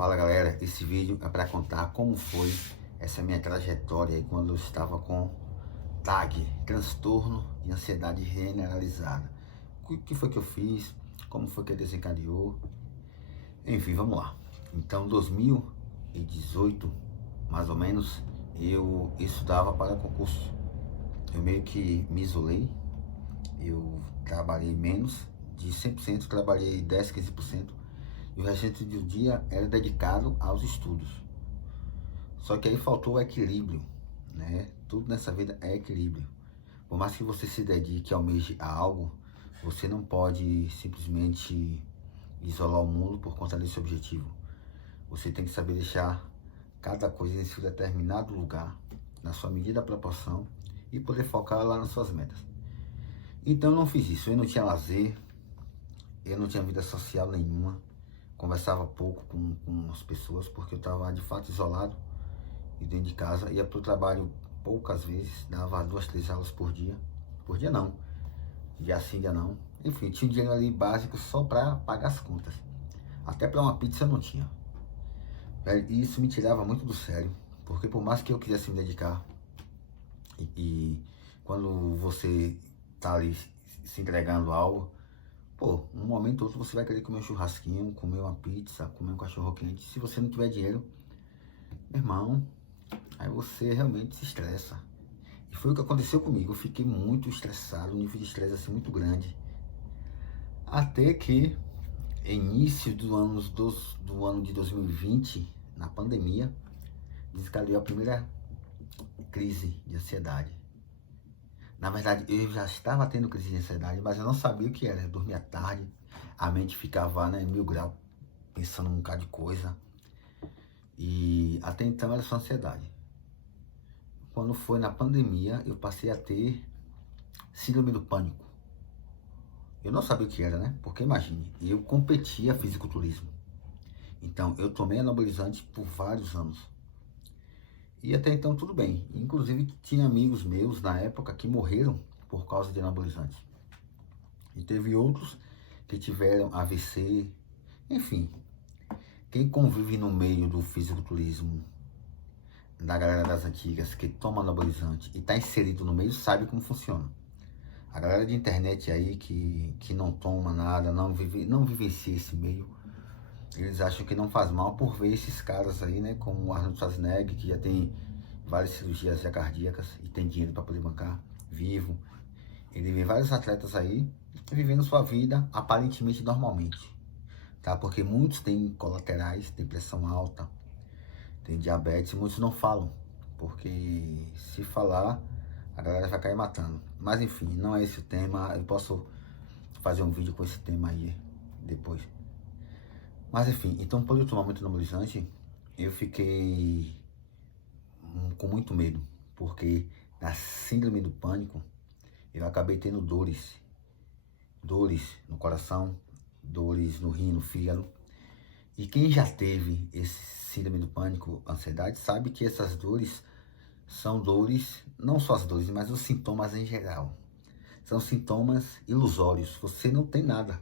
Fala galera, esse vídeo é para contar como foi essa minha trajetória aí quando eu estava com TAG, transtorno de ansiedade generalizada. O que foi que eu fiz, como foi que desencadeou, enfim, vamos lá. Então, 2018, mais ou menos, eu estudava para concurso. Eu meio que me isolei, eu trabalhei menos, de 100% trabalhei 10, 15%. E o restante do dia era dedicado aos estudos. Só que aí faltou o equilíbrio, né? Tudo nessa vida é equilíbrio. Por mais que você se dedique, almeje a algo, você não pode simplesmente isolar o mundo por conta desse objetivo. Você tem que saber deixar cada coisa em seu determinado lugar, na sua medida proporção, e poder focar lá nas suas metas. Então eu não fiz isso, eu não tinha lazer, eu não tinha vida social nenhuma, conversava pouco com as pessoas, porque eu estava de fato isolado e dentro de casa, ia para o trabalho poucas vezes, dava 2, 3 aulas por dia não, dia sim, dia não, enfim, tinha um dinheiro ali básico só para pagar as contas, até para uma pizza eu não tinha. E isso me tirava muito do sério, porque por mais que eu quisesse me dedicar, e quando você tá ali se entregando a algo, pô, um momento ou outro você vai querer comer um churrasquinho, comer uma pizza, comer um cachorro quente. Se você não tiver dinheiro, meu irmão, aí você realmente se estressa. E foi o que aconteceu comigo. Eu fiquei muito estressado, um nível de estresse assim muito grande. Até que, início do ano de 2020, na pandemia, desencadeou a primeira crise de ansiedade. Na verdade, eu já estava tendo crise de ansiedade, mas eu não sabia o que era. Eu dormia tarde, a mente ficava, né, em 1000 graus, pensando um bocado de coisa. E até então era só ansiedade. Quando foi na pandemia, eu passei a ter síndrome do pânico. Eu não sabia o que era, né? Porque imagine, eu competia fisiculturismo. Então, eu tomei anabolizante por vários anos. E até então tudo bem. Inclusive, tinha amigos meus na época que morreram por causa de anabolizantes. E teve outros que tiveram AVC, enfim. Quem convive no meio do fisiculturismo, da galera das antigas, que toma anabolizante e está inserido no meio, sabe como funciona. A galera de internet aí que não toma nada, não vivencia esse meio, eles acham que não faz mal por ver esses caras aí, né, como o Arnold Schwarzenegger, que já tem várias cirurgias cardíacas e tem dinheiro para poder bancar, vivo. Ele vê vários atletas aí vivendo sua vida aparentemente normalmente, tá? Porque muitos têm colaterais, tem pressão alta, tem diabetes, muitos não falam, porque se falar, a galera vai cair matando. Mas enfim, não é esse o tema, eu posso fazer um vídeo com esse tema aí depois. Mas enfim, então por eu tomar muito anabolizante, eu fiquei com muito medo, porque na síndrome do pânico, eu acabei tendo dores no coração, dores no rim, no fígado. E quem já teve esse síndrome do pânico, ansiedade, sabe que essas dores são dores, não só as dores, mas os sintomas em geral. São sintomas ilusórios, você não tem nada.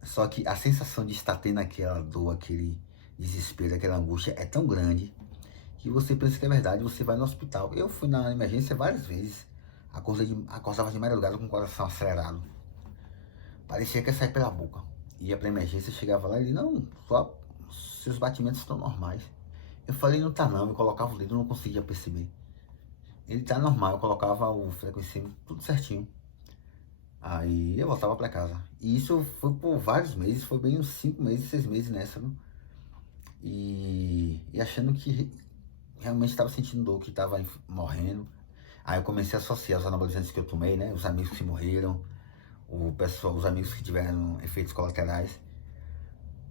Só que a sensação de estar tendo aquela dor, aquele desespero, aquela angústia é tão grande que você pensa que é verdade, você vai no hospital. Eu fui na emergência várias vezes, acordava de madrugada com o coração acelerado. Parecia que ia sair pela boca. Ia pra emergência, chegava lá e ele, não, só seus batimentos estão normais. Eu falei, não tá não, eu colocava o dedo, eu não conseguia perceber. Ele tá normal, eu colocava o frequencímetro, tudo certinho. Aí eu voltava pra casa. E isso foi por vários meses, foi bem uns 5 meses, 6 meses nessa, viu? E achando que realmente estava sentindo dor, que estava morrendo. Aí eu comecei a associar os anabolizantes que eu tomei, né? Os amigos que morreram, os amigos que tiveram efeitos colaterais.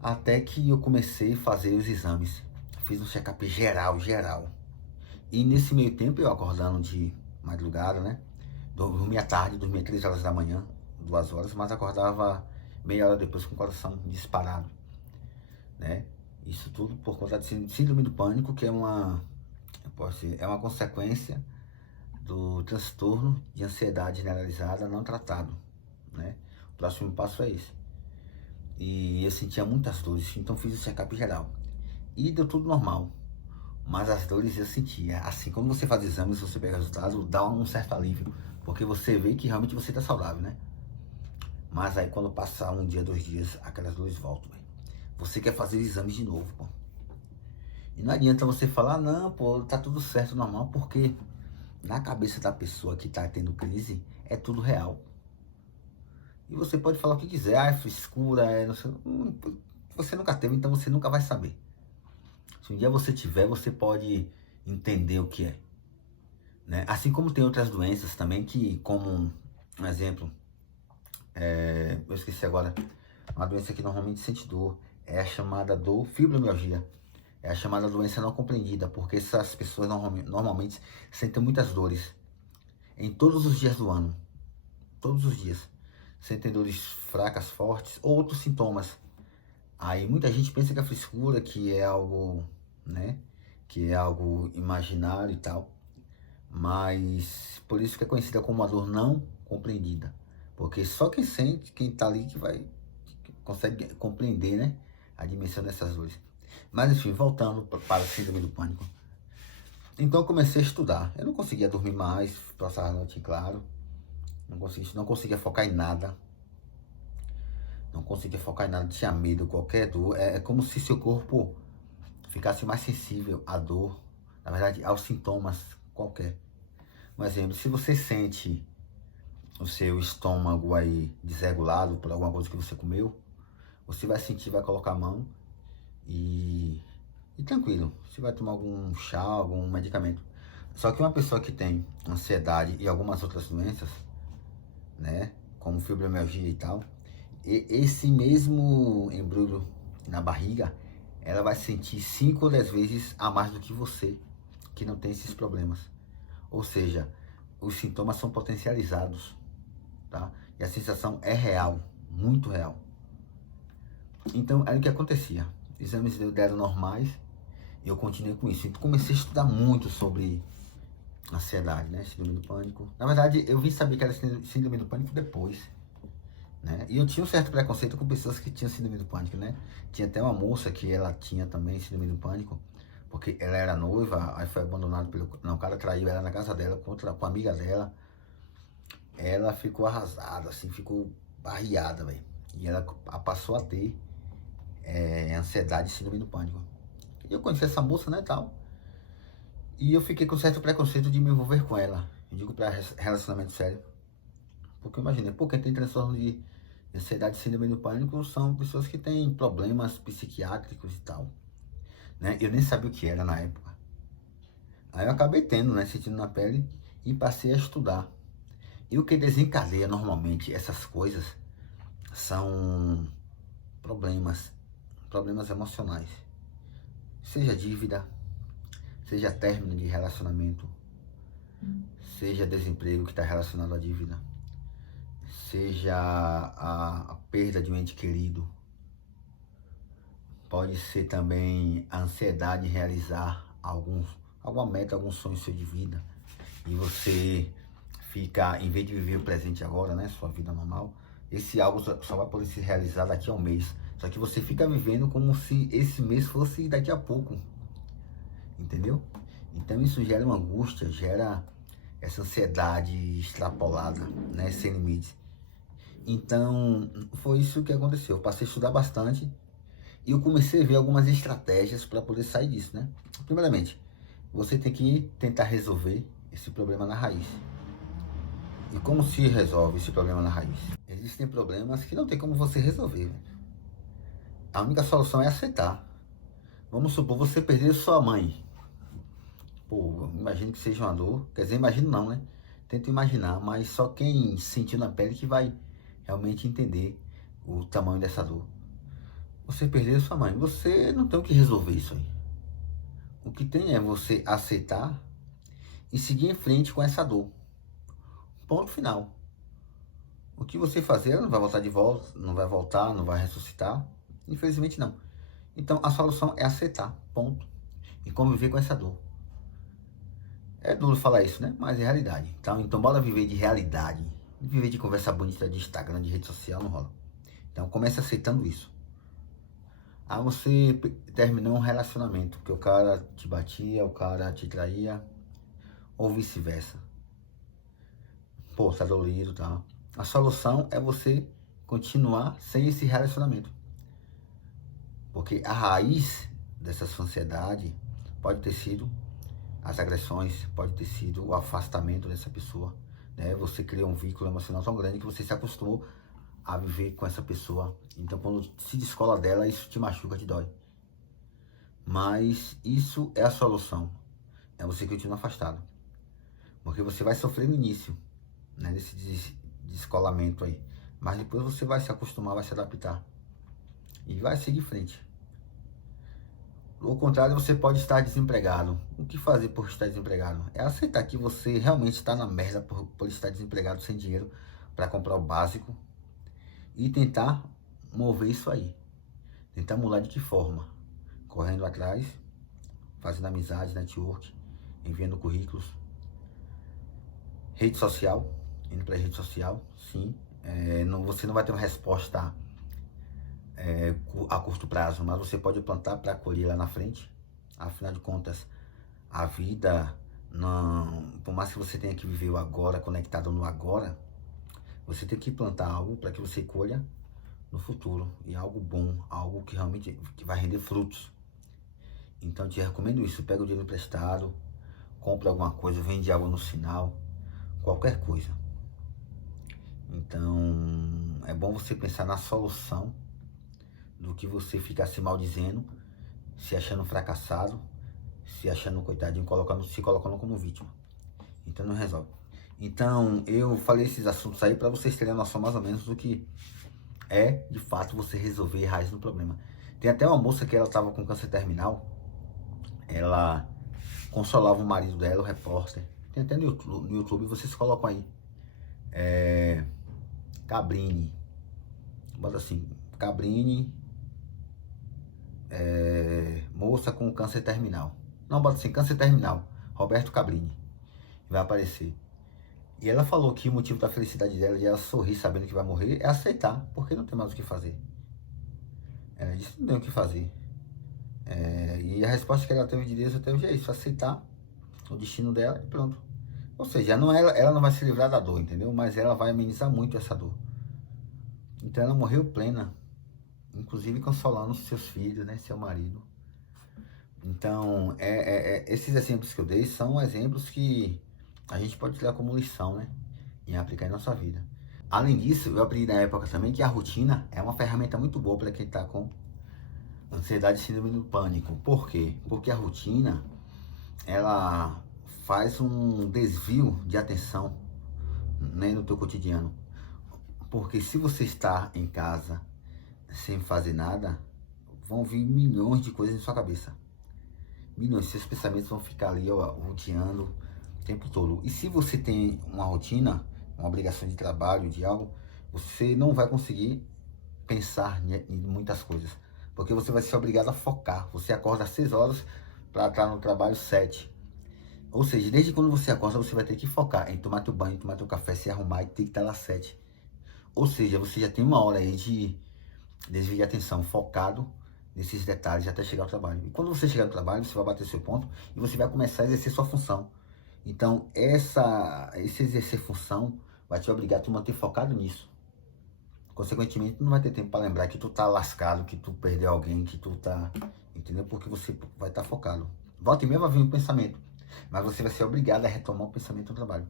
Até que eu comecei a fazer os exames. Fiz um check-up geral. E nesse meio tempo eu acordando de madrugada, né? Dormia tarde, dormia 3 horas da manhã, 2 horas, mas acordava meia hora depois com o coração disparado, né? Isso tudo por conta de síndrome do pânico, que é uma consequência do transtorno de ansiedade generalizada não tratado, né? O próximo passo é esse. E eu sentia muitas dores, então fiz o check-up geral. E deu tudo normal. Mas as dores eu sentia. Assim, quando você faz exames, você pega resultado, dá um certo alívio. Porque você vê que realmente você tá saudável, né? Mas aí quando passar um dia, 2 dias, aquelas dores voltam, véio. Você quer fazer exames de novo, pô. E não adianta você falar, não, pô, tá tudo certo, normal, porque na cabeça da pessoa que tá tendo crise, é tudo real. E você pode falar o que quiser, é frescura, não sei, você nunca teve, então você nunca vai saber. Se um dia você tiver, você pode entender o que é, né? Assim como tem outras doenças também que, como um exemplo, eu esqueci agora, uma doença que normalmente sente dor, é a chamada dor fibromialgia. É a chamada doença não compreendida, porque essas pessoas normalmente sentem muitas dores em todos os dias do ano. Todos os dias. Sentem dores fracas, fortes, ou outros sintomas. Aí muita gente pensa que é frescura, que é algo, né? Que é algo imaginário e tal. Mas por isso que é conhecida como uma dor não compreendida. Porque só quem sente, quem tá ali que consegue compreender, né? A dimensão dessas dores. Mas enfim, voltando para a síndrome do pânico. Então eu comecei a estudar. Eu não conseguia dormir mais, passar a noite em claro. Não conseguia focar em nada. Não conseguia focar em nada, tinha medo, qualquer dor. É como se seu corpo ficasse mais sensível à dor, na verdade, aos sintomas qualquer. Um exemplo, se você sente o seu estômago aí desregulado por alguma coisa que você comeu, você vai sentir, vai colocar a mão e tranquilo, você vai tomar algum chá, algum medicamento. Só que uma pessoa que tem ansiedade e algumas outras doenças, né, como fibromialgia e tal, esse mesmo embrulho na barriga, ela vai sentir 5 ou 10 vezes a mais do que você, que não tem esses problemas. Ou seja, os sintomas são potencializados, tá? E a sensação é real, muito real. Então, era o que acontecia. Exames deram normais e eu continuei com isso. Então, comecei a estudar muito sobre ansiedade, né? Síndrome do pânico. Na verdade, eu vim saber que era síndrome do pânico depois, né? E eu tinha um certo preconceito com pessoas que tinham síndrome do pânico, né? Tinha até uma moça que ela tinha também síndrome do pânico, porque ela era noiva, aí foi abandonada pelo... Não, o cara traiu ela na casa dela com a amiga dela. Ela ficou arrasada, assim, ficou barreada, velho. E ela passou a ter ansiedade e síndrome do pânico. E eu conheci essa moça, né, tal. E eu fiquei com certo preconceito de me envolver com ela. Eu digo pra relacionamento sério. Porque imagina, pô, quem tem transtorno de ansiedade e síndrome do pânico são pessoas que têm problemas psiquiátricos e tal, né? Eu nem sabia o que era na época. Aí eu acabei tendo, né, sentindo na pele e passei a estudar. E o que desencadeia normalmente essas coisas são problemas emocionais. Seja dívida, seja término de relacionamento, seja desemprego que está relacionado à dívida, seja a perda de um ente querido. Pode ser também a ansiedade em realizar alguma meta, algum sonho seu de vida. E você fica, em vez de viver o presente agora, né, sua vida normal, esse algo só vai poder se realizar daqui a um mês. Só que você fica vivendo como se esse mês fosse daqui a pouco. Entendeu? Então isso gera uma angústia, gera essa ansiedade extrapolada, né, sem limites. Então, foi isso que aconteceu. Eu passei a estudar bastante e eu comecei a ver algumas estratégias para poder sair disso, né? Primeiramente, você tem que tentar resolver esse problema na raiz. E como se resolve esse problema na raiz? Existem problemas que não tem como você resolver. A única solução é aceitar. Vamos supor, você perdeu sua mãe. Pô, imagino que seja uma dor. Quer dizer, imagino não, né? Tento imaginar, mas só quem sentiu na pele que vai realmente entender o tamanho dessa dor. Você perdeu sua mãe. Você não tem o que resolver isso aí. O que tem é você aceitar e seguir em frente com essa dor. Ponto final. O que você fazer, ela não vai voltar de volta, não vai voltar, não vai ressuscitar. Infelizmente não. Então a solução é aceitar, ponto. E conviver com essa dor. É duro falar isso, né? Mas é realidade. Então bora viver de realidade. Viver de conversa bonita de Instagram, de rede social, não rola. Então comece aceitando isso. Aí você terminou um relacionamento, porque o cara te batia, o cara te traía, ou vice-versa. Pô, tá dolorido, tá? A solução é você continuar sem esse relacionamento. Porque a raiz dessa ansiedade pode ter sido as agressões, pode ter sido o afastamento dessa pessoa, né? Você criou um vínculo emocional tão grande que você se acostumou a viver com essa pessoa. Então, quando se descola dela, isso te machuca, te dói. Mas isso é a solução. É você continuar afastado. Porque você vai sofrer no início, né? Nesse descolamento aí. Mas depois você vai se acostumar, vai se adaptar. E vai seguir em frente. Ao contrário, você pode estar desempregado. O que fazer por estar desempregado? É aceitar que você realmente está na merda por estar desempregado, sem dinheiro para comprar o básico. E tentar mover isso aí. Tentar mudar de que forma? Correndo atrás, fazendo amizade, network, enviando currículos. Rede social, indo para rede social, sim. Você não vai ter uma resposta a curto prazo, mas você pode plantar para colher lá na frente. Afinal de contas, a vida, não, por mais que você tenha que viver o agora, conectado no agora, você tem que plantar algo para que você colha no futuro, e algo bom, algo que realmente que vai render frutos. Então eu te recomendo isso, pega o dinheiro emprestado, compra alguma coisa, vende algo no sinal, qualquer coisa. Então é bom você pensar na solução do que você ficar se maldizendo, se achando fracassado, se achando coitadinho, se colocando como vítima. Então não resolve. Então eu falei esses assuntos aí para vocês terem a noção mais ou menos do que é de fato você resolver a raiz do problema. Tem até uma moça que ela estava com câncer terminal, ela consolava o marido dela, o repórter. Tem até no YouTube, vocês colocam aí. Cabrini. Bota assim, Cabrini, moça com câncer terminal. Não, bota assim, câncer terminal. Roberto Cabrini. Vai aparecer. E ela falou que o motivo da felicidade dela, de ela sorrir sabendo que vai morrer, é aceitar, porque não tem mais o que fazer. Ela disse que não tem o que fazer. E a resposta que ela teve de Deus até hoje é isso, aceitar o destino dela e pronto. Ou seja, ela não vai se livrar da dor, entendeu? Mas ela vai amenizar muito essa dor. Então ela morreu plena, inclusive consolando seus filhos, né, seu marido. Então, esses exemplos que eu dei são exemplos que a gente pode tirar como lição, né, e aplicar em nossa vida. Além disso, eu aprendi na época também que a rotina é uma ferramenta muito boa para quem está com ansiedade e síndrome do pânico. Por quê? Porque a rotina, ela faz um desvio de atenção, né, no teu cotidiano. Porque se você está em casa sem fazer nada, vão vir milhões de coisas em sua cabeça. Milhões, seus pensamentos vão ficar ali, ó, rodeando o tempo todo. E se você tem uma rotina, uma obrigação de trabalho, de algo, você não vai conseguir pensar em muitas coisas. Porque você vai ser obrigado a focar. Você acorda às 6 horas para estar no trabalho 7. Ou seja, desde quando você acorda, você vai ter que focar em tomar teu banho, tomar teu café, se arrumar e ter que estar lá 7. Ou seja, você já tem uma hora aí de desvio de atenção, focado nesses detalhes até chegar ao trabalho. E quando você chegar no trabalho, você vai bater seu ponto e você vai começar a exercer sua função. Então, esse exercer função vai te obrigar a te manter focado nisso. Consequentemente, não vai ter tempo para lembrar que tu tá lascado, que tu perdeu alguém, que tu tá... Entendeu? Porque você vai estar focado. Volta e meia vai vir um pensamento, mas você vai ser obrigado a retomar o pensamento no trabalho.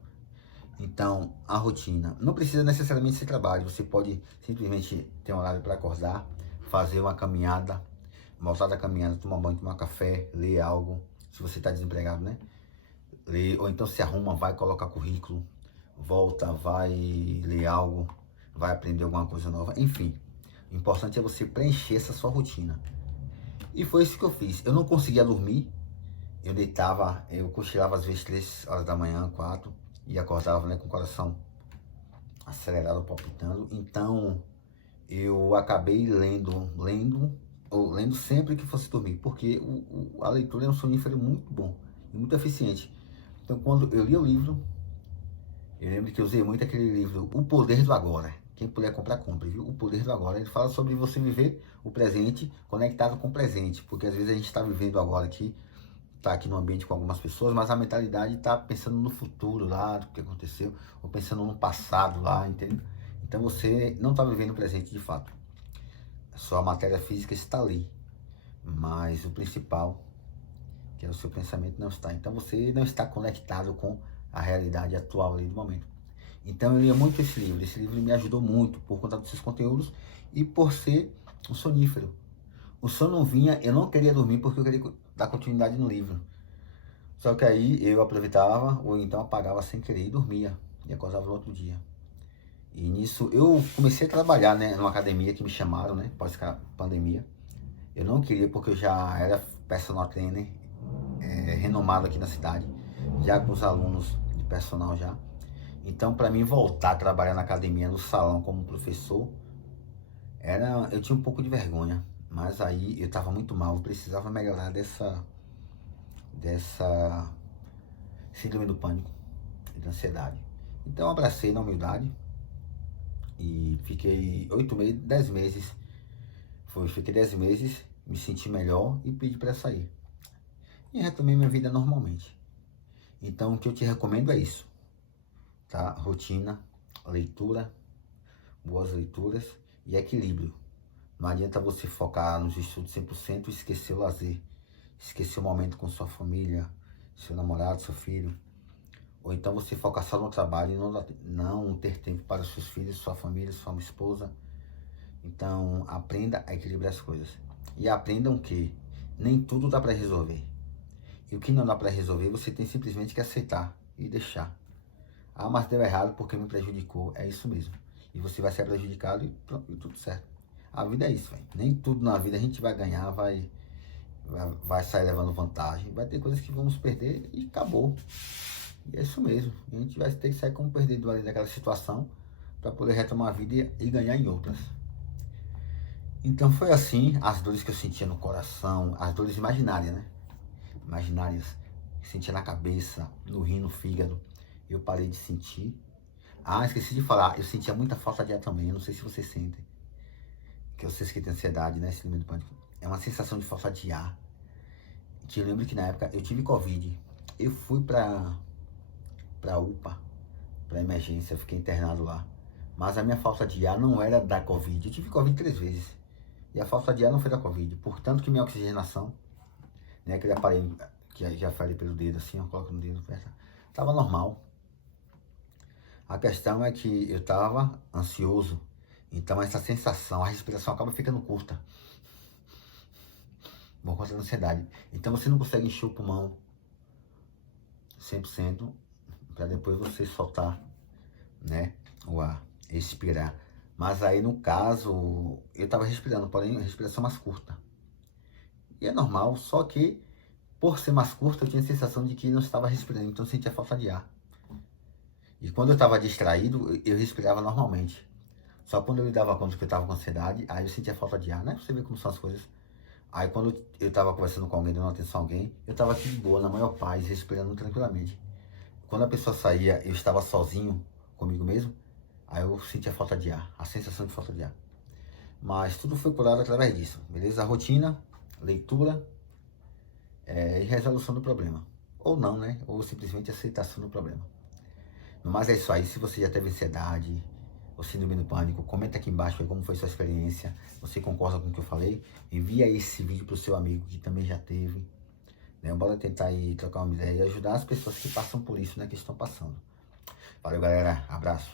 Então, a rotina não precisa necessariamente ser trabalho. Você pode simplesmente ter um horário para acordar, fazer uma caminhada, voltar da caminhada, tomar banho, tomar café, ler algo. Se você está desempregado, né? Ler, ou então se arruma, vai colocar currículo, volta, vai ler algo, vai aprender alguma coisa nova. Enfim, o importante é você preencher essa sua rotina. E foi isso que eu fiz. Eu não conseguia dormir. Eu deitava, eu cochilava às vezes 3 horas da manhã, 4, e acordava, né, com o coração acelerado, palpitando. Então, eu acabei lendo sempre que fosse dormir, porque a leitura é um sonífero muito bom e muito eficiente. Então, quando eu li o livro, eu lembro que eu usei muito aquele livro, O Poder do Agora, Quem puder comprar, compre, viu? O Poder do Agora. Ele fala sobre você viver o presente conectado com o presente. Porque às vezes a gente está vivendo agora aqui, está aqui no ambiente com algumas pessoas, mas a mentalidade está pensando no futuro lá, do que aconteceu, ou pensando no passado lá, entende? Então você não está vivendo o presente de fato. Só a matéria física está ali. Mas o principal, que é o seu pensamento, não está. Então você não está conectado com a realidade atual ali do momento. Então eu lia muito esse livro. Esse livro me ajudou muito por conta dos seus conteúdos e por ser um sonífero. O sono não vinha, eu não queria dormir porque eu queria dar continuidade no livro. Só que aí eu aproveitava ou então apagava sem querer e dormia. E acordava no outro dia. E nisso eu comecei a trabalhar, né, numa academia que me chamaram, né, pós-pandemia. Eu não queria porque eu já era personal trainer renomado aqui na cidade, já com os alunos de personal já. Então, para mim voltar a trabalhar na academia, no salão como professor, eu tinha um pouco de vergonha, mas aí eu estava muito mal, eu precisava melhorar dessa síndrome do pânico e da ansiedade. Então, eu abracei na humildade e fiquei 8 meses, 10 meses. Fiquei 10 meses, me senti melhor e pedi para sair. E retomei minha vida normalmente. Então, o que eu te recomendo é isso, tá? Rotina, leitura, boas leituras e equilíbrio. Não adianta você focar nos estudos 100% e esquecer o lazer, esquecer o momento com sua família, seu namorado, seu filho. Ou então você focar só no trabalho e não ter tempo para os seus filhos, sua família, sua esposa. Então, aprenda a equilibrar as coisas. E aprendam que nem tudo dá para resolver. E o que não dá para resolver, você tem simplesmente que aceitar e deixar. Ah, mas deu errado porque me prejudicou. É isso mesmo. E você vai ser prejudicado e pronto, e tudo certo. A vida é isso, velho. Nem tudo na vida a gente vai ganhar, vai sair levando vantagem. Vai ter coisas que vamos perder e acabou. E é isso mesmo. A gente vai ter que sair como perdedor ali daquela situação para poder retomar a vida e ganhar em outras. Então foi assim, as dores que eu sentia no coração, as dores imaginárias, né? Imaginárias, que sentia na cabeça, no rim, no fígado, eu parei de sentir. Ah, esqueci de falar, eu sentia muita falta de ar também, eu não sei se vocês sentem, que vocês que têm ansiedade, né, síndrome do pânico, é uma sensação de falta de ar, que eu lembro que na época eu tive Covid, eu fui pra UPA, pra emergência, eu fiquei internado lá, mas a minha falta de ar não era da Covid, eu tive Covid 3 vezes, e a falta de ar não foi da Covid, portanto que minha oxigenação, né, aquele aparelho que já falei pelo dedo assim, eu coloco no dedo, tava normal. A questão é que eu tava ansioso, então essa sensação, a respiração acaba ficando curta, por conta da ansiedade. Então você não consegue encher o pulmão 100%, para depois você soltar, né, o ar, expirar. Mas aí no caso, eu tava respirando, porém a respiração mais curta. E é normal, só que por ser mais curta, eu tinha a sensação de que não estava respirando, então eu sentia falta de ar. E quando eu estava distraído, eu respirava normalmente. Só quando eu me dava conta que eu estava com ansiedade, aí eu sentia falta de ar, né? Você vê como são as coisas. Aí quando eu estava conversando com alguém, dando atenção a alguém, eu estava aqui de boa, na maior paz, respirando tranquilamente. Quando a pessoa saía, eu estava sozinho comigo mesmo, aí eu sentia falta de ar, a sensação de falta de ar. Mas tudo foi curado através disso, beleza? A rotina, leitura e resolução do problema. Ou não, né? Ou simplesmente aceitação do problema. No mais é isso aí. Se você já teve ansiedade ou síndrome do pânico, comenta aqui embaixo aí como foi sua experiência. Você concorda com o que eu falei? Envia esse vídeo para o seu amigo que também já teve. Né? Bora tentar aí trocar uma ideia e ajudar as pessoas que passam por isso, né? Que estão passando. Valeu, galera. Abraço.